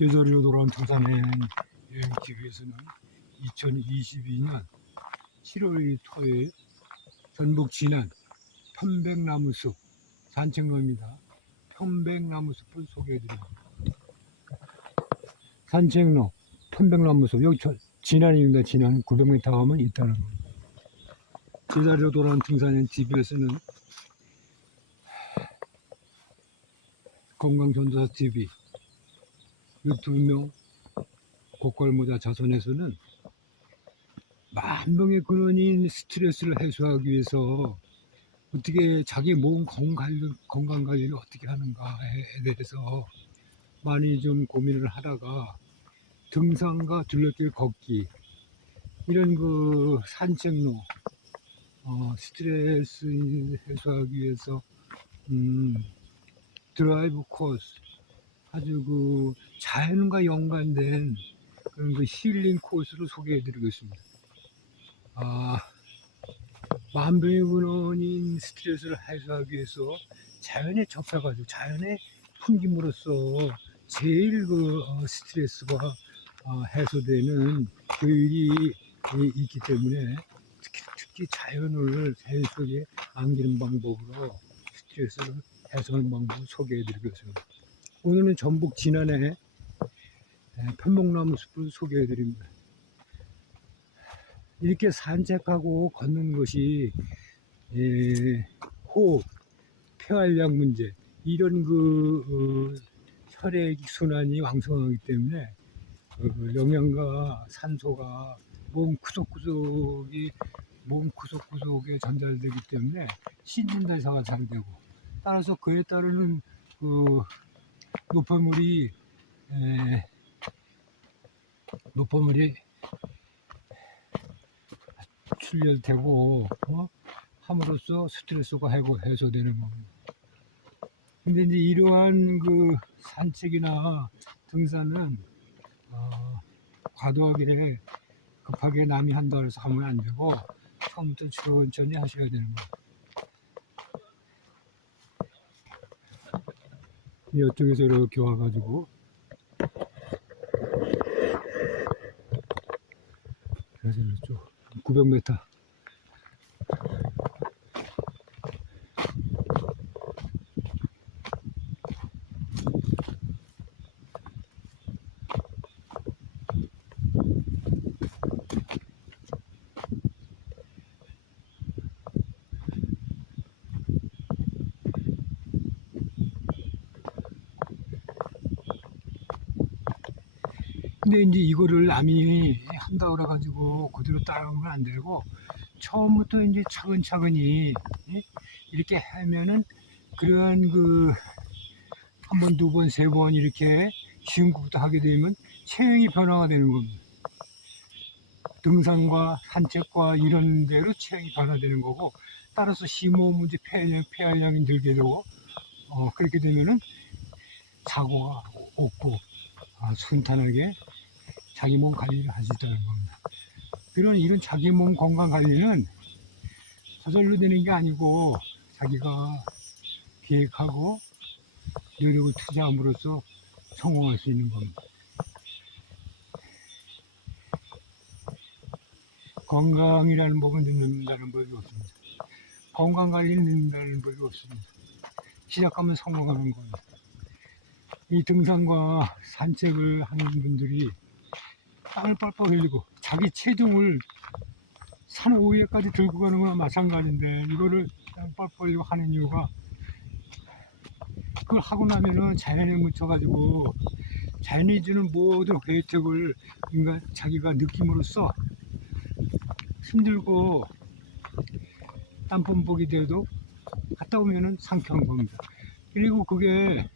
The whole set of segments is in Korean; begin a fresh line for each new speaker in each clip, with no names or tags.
제자리로 돌아온 부산행 여행 기획에서는 2022년 7월 1일 토요일 전북 진안 편백나무숲 산책로입니다. 편백나무숲을 소개해드립니다. 산책로 편백나무숲 여기 저, 진안입니다. 진안 900m 가면 있다는 겁니다. 제자리로 돌아온 등산행 TV에서는 건강전도사 TV 유튜브명 고걸모자 자선에서는 만병의 근원인 스트레스를 해소하기 위해서 어떻게 자기 몸 건강, 건강 관리를 어떻게 하는가에 대해서 많이 좀 고민을 하다가 등산과 둘레길 걷기 이런 그 산책로 어, 스트레스 해소하기 위해서 음, 드라이브 코스 아주 그 자연과 연관된 그런 그 힐링 코스를 소개해 드리겠습니다. 아, 만병의 근원인 스트레스를 해소하기 위해서 자연에 접해가지고 자연의 풍김으로써 제일 그 어, 스트레스가 어, 해소되는 교육이 이- 있기 때문에 특히, 특히 자연을 자연 속에 안기는 방법으로 스트레스를 해소하는 방법을 소개해 드리겠습니다. 오늘은 전북 진안의 에, 편목나무 숲을 소개해 드립니다. 이렇게 산책하고 걷는 것이 에, 호흡, 폐활량 문제 이런 그 어, 혈액 순환이 왕성하기 때문에 어, 영양과 산소가 몸 구석구석이 몸 구석구석에 전달되기 때문에 신진대사가 잘 되고 따라서 그에 따르는 그 노폐물이 에, 노폐물이 출혈되고 어? 함으로써 스트레스가 해고 해소되는 겁니다. 근데 이제 이러한 그 산책이나 등산은 어, 과도하게 급하게 남이 한다 해서 하면 안 되고 처음부터 천천히 하셔야 되는 거예요. 이쪽에서 이렇게 와가지고. 그래서 이쪽 900m 근데 이제 이거를 남이 한다 그래가지고 그대로 따라오면 안 되고 처음부터 이제 차근차근히 예? 이렇게 하면은 그런 그 한 번, 두 번, 세 번 이렇게 쉬운 것부터 하게 되면 체형이 변화가 되는 겁니다. 등산과 산책과 이런 대로 체형이 변화되는 거고 따라서 심호흡 문제, 폐활량, 폐활량이 들게 되고 어, 그렇게 되면은 사고가 없고 아, 순탄하게 자기 몸 관리를 할 수 있다는 겁니다. 그런 이런 자기 몸 건강 관리는 저절로 되는 게 아니고 자기가 계획하고 노력을 투자함으로써 성공할 수 있는 겁니다. 건강이라는 법은 늦는다는 법이 없습니다. 건강 관리는 늦는다는 법이 없습니다. 시작하면 성공하는 겁니다. 이 등산과 산책을 하는 분들이 땀을 뻘뻘 흘리고 자기 체중을 산 오후에까지 들고 가는 거나 마찬가지인데 이거를 땀 뻘뻘 흘리고 하는 이유가 그걸 하고 나면은 자연에 묻혀가지고 자연이 주는 모든 혜택을 그러니까 자기가 느낌으로써 힘들고 땀범벅이 돼도 갔다 오면은 상쾌한 겁니다. 그리고 그게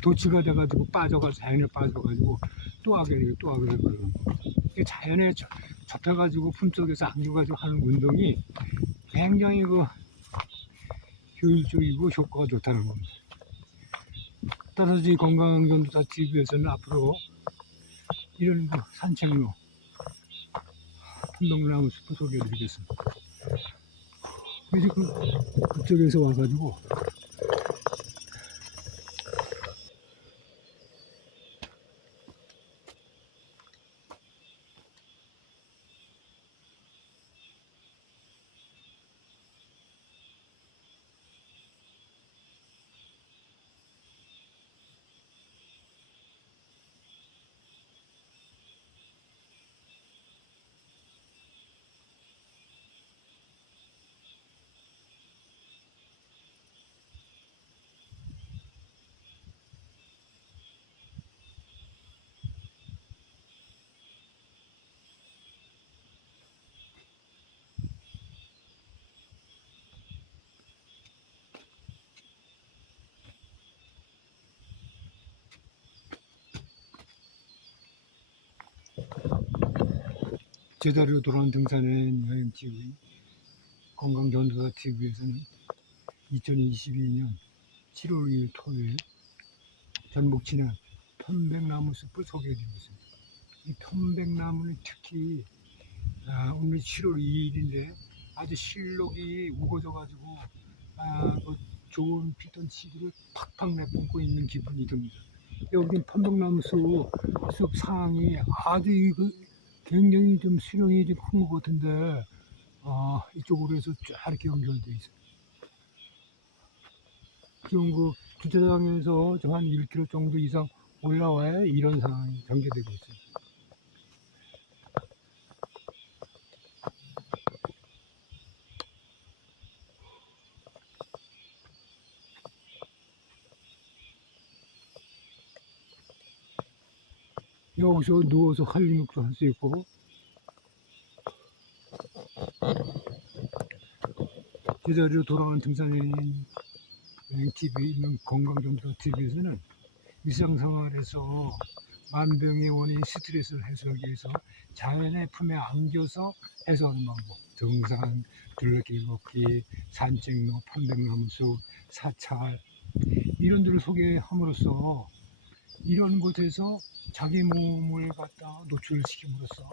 도치가 돼가지고 빠져가 자연에 빠져가지고 또 되고 또 되고 그러는 거. 이게 자연에 접- 접해가지고 품속에서 안겨가지고 하는 운동이 굉장히 그 효율적이고 효과가 좋다는 겁니다. 따라서 이 건강전도사 TV에서는 앞으로 이런 그 산책로 한동나무 숲을 소개해드리겠습니다. 그래서 그, 그쪽에서 와가지고 제자리로 돌아온 등산의 여행 TV 건강전도사 TV에서는 2022년 7월 2일 토요일 전북 진안 편백나무 숲을 소개해드리고 있습니다. 이 편백나무는 특히 아, 오늘 7월 2일인데 아주 실록이 우거져가지고 아, 그 좋은 피톤치드를 팍팍 내뿜고 있는 기분이 듭니다. 여기 편백나무 숲, 숲 상황이 아주 그 굉장히 좀 수령이 좀 큰 것 같은데 아, 이쪽으로 해서 쫙 이렇게 연결돼 있어요. 지금 그 주차장에서 저한 1km 정도 이상 올라와야 이런 상황이 전개되고 있어요. 여기서 누워서 한림육도 할 수 있고. 제자리로 돌아오는 등산인 TV 있는 건강정보 TV에서는 일상생활에서 만병의 원인 스트레스를 해소하기 위해서 자연의 품에 안겨서 해소하는 방법. 등산, 둘레길 걷기, 산책로, 편백나무숲, 사찰 이런 데를 소개함으로써 이런 곳에서 자기 몸을 갖다 노출시킴으로써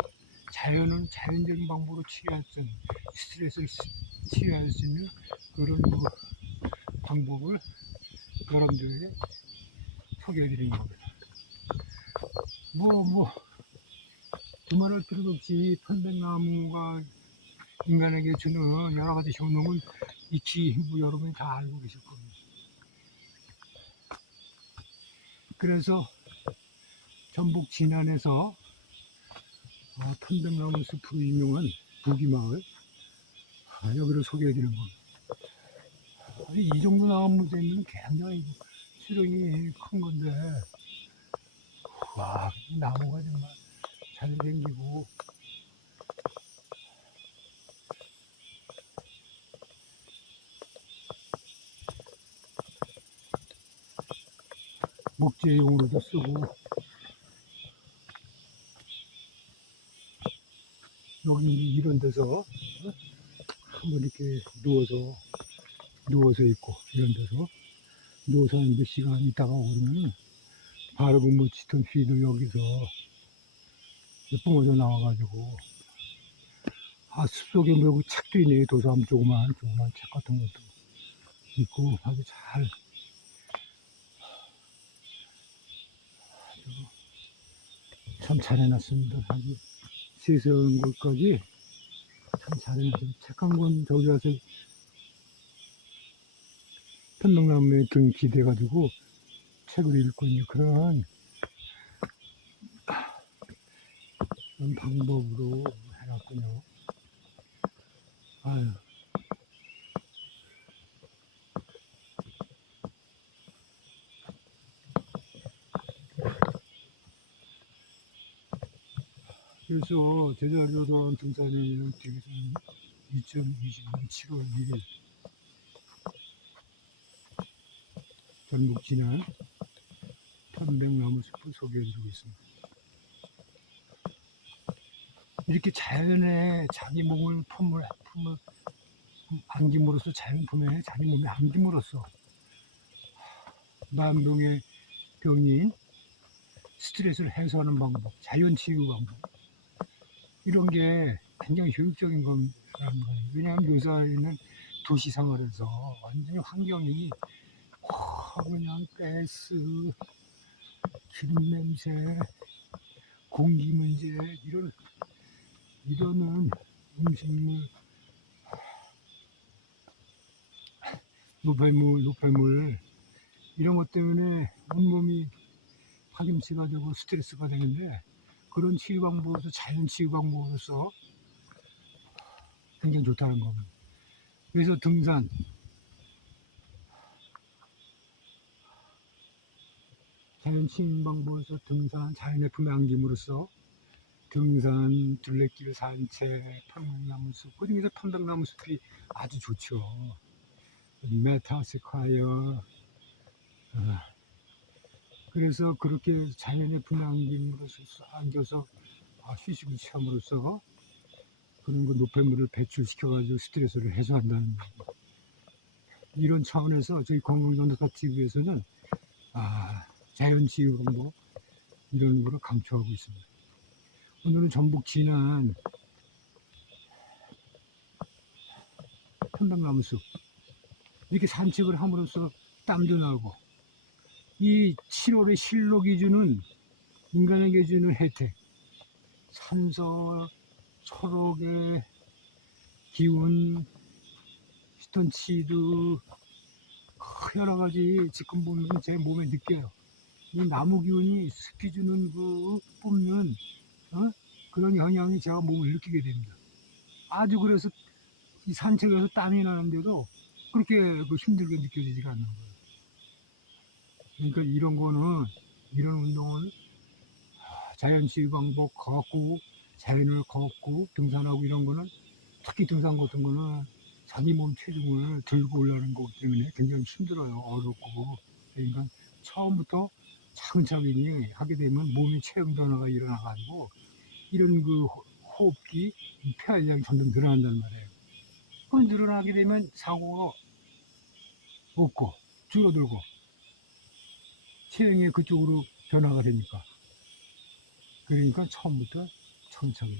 자연은 자연적인 방법으로 치료할 수 있는 스트레스를 시- 치료할 수 있는 그런 뭐 방법을 여러분들에게 소개해드리는 겁니다. 뭐, 뭐, 두말할 필요도 없이 편백나무가 인간에게 주는 여러 가지 효능을 익히 뭐 여러분이 다 알고 계실 겁니다. 그래서 전북 진안에서 어, 편백나무 숲으로 유명한 부기마을 아, 여기를 소개해드리는 겁니다. 아니, 이 정도 나무 되면 굉장히 수령이 큰 건데 와이 나무가 정말 잘 생기고 목재용으로도 쓰고 여기 이런 데서 어? 한번 이렇게 누워서 누워서 있고 이런 데서 누워서 한 몇 시간 있다가 오면은 바로 그뭐 짙은 휘도 여기서 뿜어져 나와가지고 아 숲속에 뭐그 책도 있네 도서함 조그만 조그만 책 같은 것도 있고 아주 잘 아주 참 잘해놨습니다 아주 세세한 것까지 참 잘해놨어요 책한권 저기 가서 편백나무에 등 기대가지고 책을 읽고 있는 그런 방법으로 해놨군요. 아유. 그래서 제자리로 등산을 되기서는 2022년 7월 1일 전북 진안 편백나무 숲을 소개해드리고 있습니다. 이렇게 자연에 자기 몸을 품을, 품을 안김으로써 자연 품에 자기 몸에 안김으로써 만병의 병인 스트레스를 해소하는 방법, 자연 치유 방법 이런 게 굉장히 효율적인 거라는 거예요. 왜냐하면 요새는 도시 생활에서 완전히 환경이 어, 그냥 가스, 기름 냄새, 공기 문제 이런 이러는 음식물, 노폐물, 노폐물 이런 것 때문에 온몸이 파김치가 되고 스트레스가 되는데 그런 치유 방법으로서 자연 치유 방법으로서 굉장히 좋다는 겁니다. 그래서 등산 자연 치유 방법으로서 등산 자연의 품에 안김으로써 등산, 둘레길 산책, 편백나무 숲, 그 중에서 편백나무 숲이 아주 좋죠. 메타스콰이어. 아, 그래서 그렇게 자연의 안김으로써 안겨서 아, 휴식을 취함으로써 그런 그 노폐물을 배출시켜가지고 스트레스를 해소한다는 거. 이런 차원에서 저희 건강전도사 TV에서는 아, 자연치유 뭐 이런 거를 강조하고 있습니다. 오늘은 전북 진안 편당나무숲 이렇게 산책을 함으로써 땀도 나고 이 7월의 실록이 주는 인간에게 주는 혜택 산소 초록의 기운 스톤치드 여러 가지 지금 보면 제 몸에 느껴요. 이 나무 기운이 습기 주는 그 뿜는 어? 그런 영향이 제가 몸을 느끼게 됩니다. 아주 그래서 이 산책에서 땀이 나는데도 그렇게 그 힘들게 느껴지지가 않는 거예요. 그러니까 이런 거는 이런 운동은 아, 자연치유 방법 걷고 자연을 걷고 등산하고 이런 거는 특히 등산 같은 거는 자기 몸 체중을 들고 올라가는 거기 때문에 굉장히 힘들어요. 어렵고. 그러니까 처음부터 차근차근히 하게 되면 몸의 체형 변화가 일어나가지고 이런 그 호- 호흡기, 폐활량이 점점 늘어난단 말이에요. 그 늘어나게 되면 사고가 없고 줄어들고 체형이 그쪽으로 변화가 되니까 그러니까 처음부터 천천히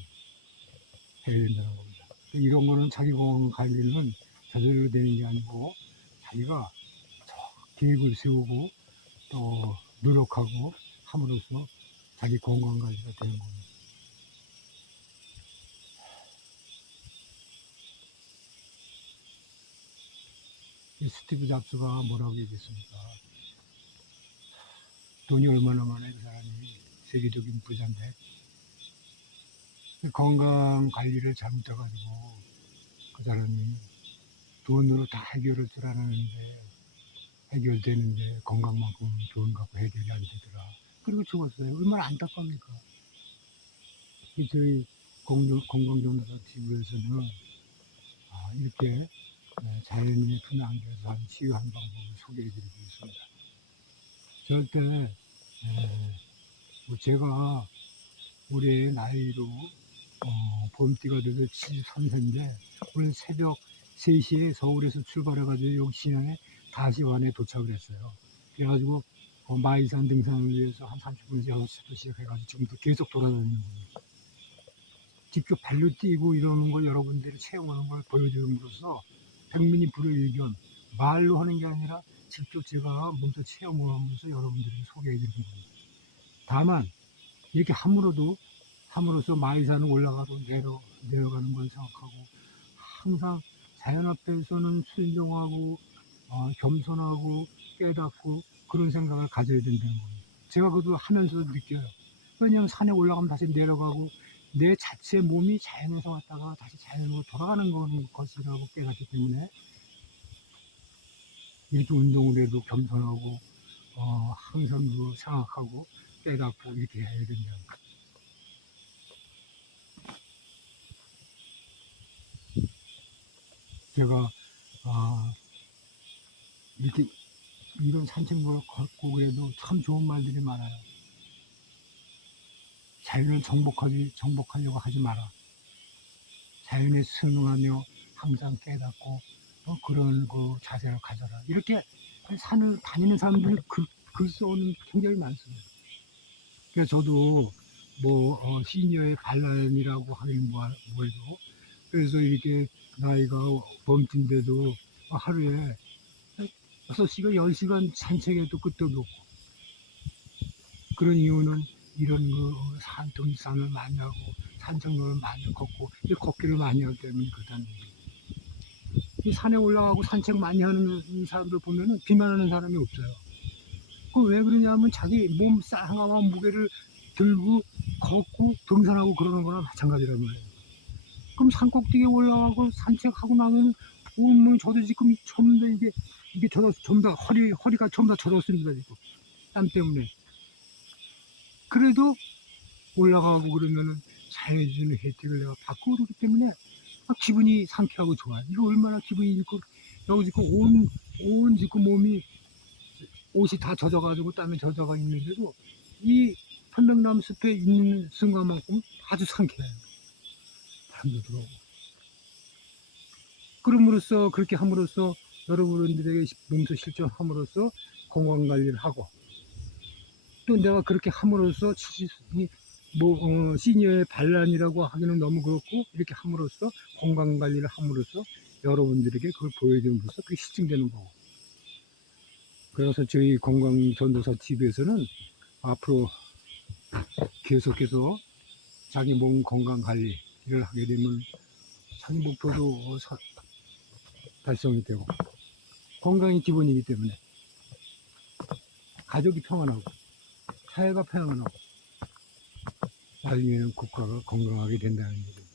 해야 된다는 겁니다. 이런 거는 자기 건강 관리는 저절로 되는 게 아니고 자기가 저 계획을 세우고 또 노력하고 함으로써 자기 건강 관리가 되는 겁니다. 이 스티브 잡스가 뭐라고 얘기했습니까? 돈이 얼마나 많아요, 그 사람이. 세계적인 부자인데. 그 건강 관리를 잘못해가지고 그 사람이 돈으로 다 해결할 줄 알았는데 해결되는데 건강만큼 돈 갖고 해결이 안 되더라. 그리고 죽었어요. 얼마나 안타깝니까. 이 저희 건강전도사 TV에서는 아, 이렇게 네, 자연의 품 안겨서 한 치유한 방법을 소개해 드리고 있습니다. 절대 에, 뭐 제가 올해 나이로 어, 봄띠가 돼서 73세인데 오늘 새벽 3시에 서울에서 출발해가지고 여기 신안에 다시 완에 도착을 했어요. 그래가지고 어, 마이산 등산을 위해서 한 30분에서 6시부터 시작해가지고 지금도 계속 돌아다니는 거예요. 직접 발로 뛰고 이러는 걸 여러분들이 체험하는 걸 보여줌으로써 백민이 불여일견 말로 하는 게 아니라 직접 제가 몸소 체험을 하면서 여러분들에게 소개해 드리는 겁니다. 다만 이렇게 함으로도 함으로써 마이산을 올라가도 내려 내려가는 걸 생각하고 항상 자연 앞에서는 순종하고 어, 겸손하고 깨닫고 그런 생각을 가져야 된다는 겁니다. 제가 그것도 하면서도 느껴요. 왜냐하면 산에 올라가면 다시 내려가고 내 자체 몸이 자연에서 왔다가 다시 자연으로 돌아가는 건 것이라고 깨닫기 때문에 이렇게 운동을 해도 겸손하고 어, 항상 그 생각하고 깨닫고 이렇게 해야 된다. 제가 아, 이렇게 이런 산책을 걷고 그래도 참 좋은 말들이 많아요. 자연을 정복하기, 정복하려고 하지 마라. 자연에 순응하며 항상 깨닫고 또 그런 그 자세를 가져라. 이렇게 산을 다니는 사람들이 글, 글 써오는 굉장히 많습니다. 그래서 저도 뭐 어, 시니어의 반란이라고 하긴 뭐, 뭐해도 그래서 이렇게 나이가 범진데도 하루에 6시간, 10시간 산책해도 끝도 없고 그런 이유는 이런 그 산, 등산을 많이 하고 산책로를 많이 걷고 이 걷기를 많이 하기 때문에 그렇다는 얘기 이 산에 올라가고 산책 많이 하는 사람들 보면은 비만하는 사람이 없어요. 그 왜 그러냐면 자기 몸 쌍한 무게를 들고 걷고 등산하고 그러는 거나 마찬가지란 말이에요. 그럼 산 꼭대기에 올라가고 산책하고 나면 온몸이 저도 지금 전부 다 이게 이게 젖었 전부 다 허리 허리가 전부 다 젖었습니다 지금 땀 때문에. 그래도 올라가고 그러면은 자연이 주는 혜택을 내가 받고 그러기 때문에 막 기분이 상쾌하고 좋아요. 이거 얼마나 기분이 좋고 여기 지금 온, 온 지금 몸이 옷이 다 젖어가지고 땀에 젖어가 있는데도 이 편백나무 숲에 있는 순간만큼 아주 상쾌해요. 바람도 들어오고. 그럼으로써 그렇게 함으로써 여러분들에게 몸소 실천함으로써 건강 관리를 하고 또 내가 그렇게 함으로써 치- 이 뭐 어, 시니어의 반란이라고 하기는 너무 그렇고 이렇게 함으로써 건강 관리를 함으로써 여러분들에게 그걸 보여줌으로써 그게 실증되는 거고. 그래서 저희 건강 전도사 TV에서는 앞으로 계속해서 자기 몸 건강 관리를 하게 되면 자기 목표도 사- 달성이 되고 건강이 기본이기 때문에 가족이 평안하고 사회가 평안하고 나중에는 국가가 건강하게 된다는 얘기입니다.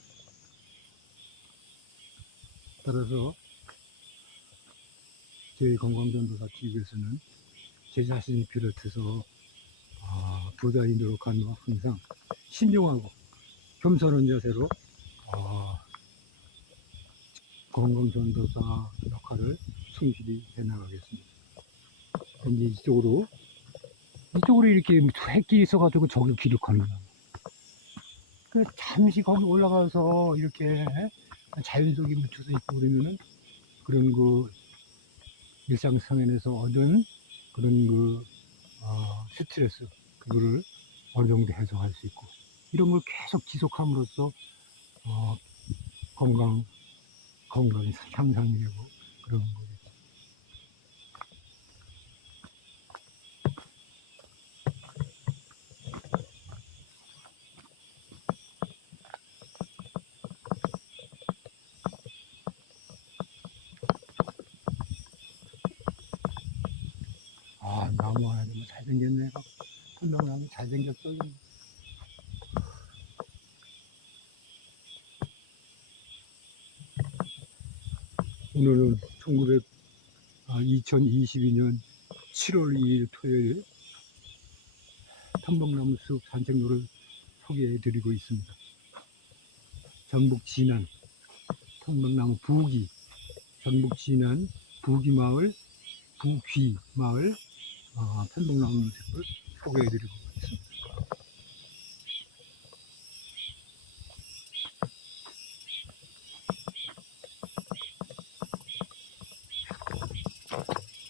따라서 저희 건강전도사 TV에서는 제 자신이 비롯해서 아, 부자인 노력하는 항상 신중하고 겸손한 자세로 아, 건강전도사 역할을 성실히 해나가겠습니다. 이제 이쪽으로 이쪽으로 이렇게 획길이 있어가지고 저기 기록하는 거야. 그 잠시 거기 올라가서 이렇게 자연 속에 묻혀서 있고 그러면은 그런 그 일상생활에서 얻은 그런 그 어, 스트레스 그거를 어느 정도 해소할 수 있고 이런 걸 계속 지속함으로써 어, 건강 건강이 향상이 되고 그런 거겠죠. 아 나무 하나 좀 잘생겼네. 분명나무 오늘은 1900, 아, 2022년 7월 2일 토요일 탐복나무 숲 산책로를 소개해 드리고 있습니다. 전북 진안 탐복나무 부기 전북 진안 부기 마을 부귀 마을 어, 편복나무 숲을 소개해 드리고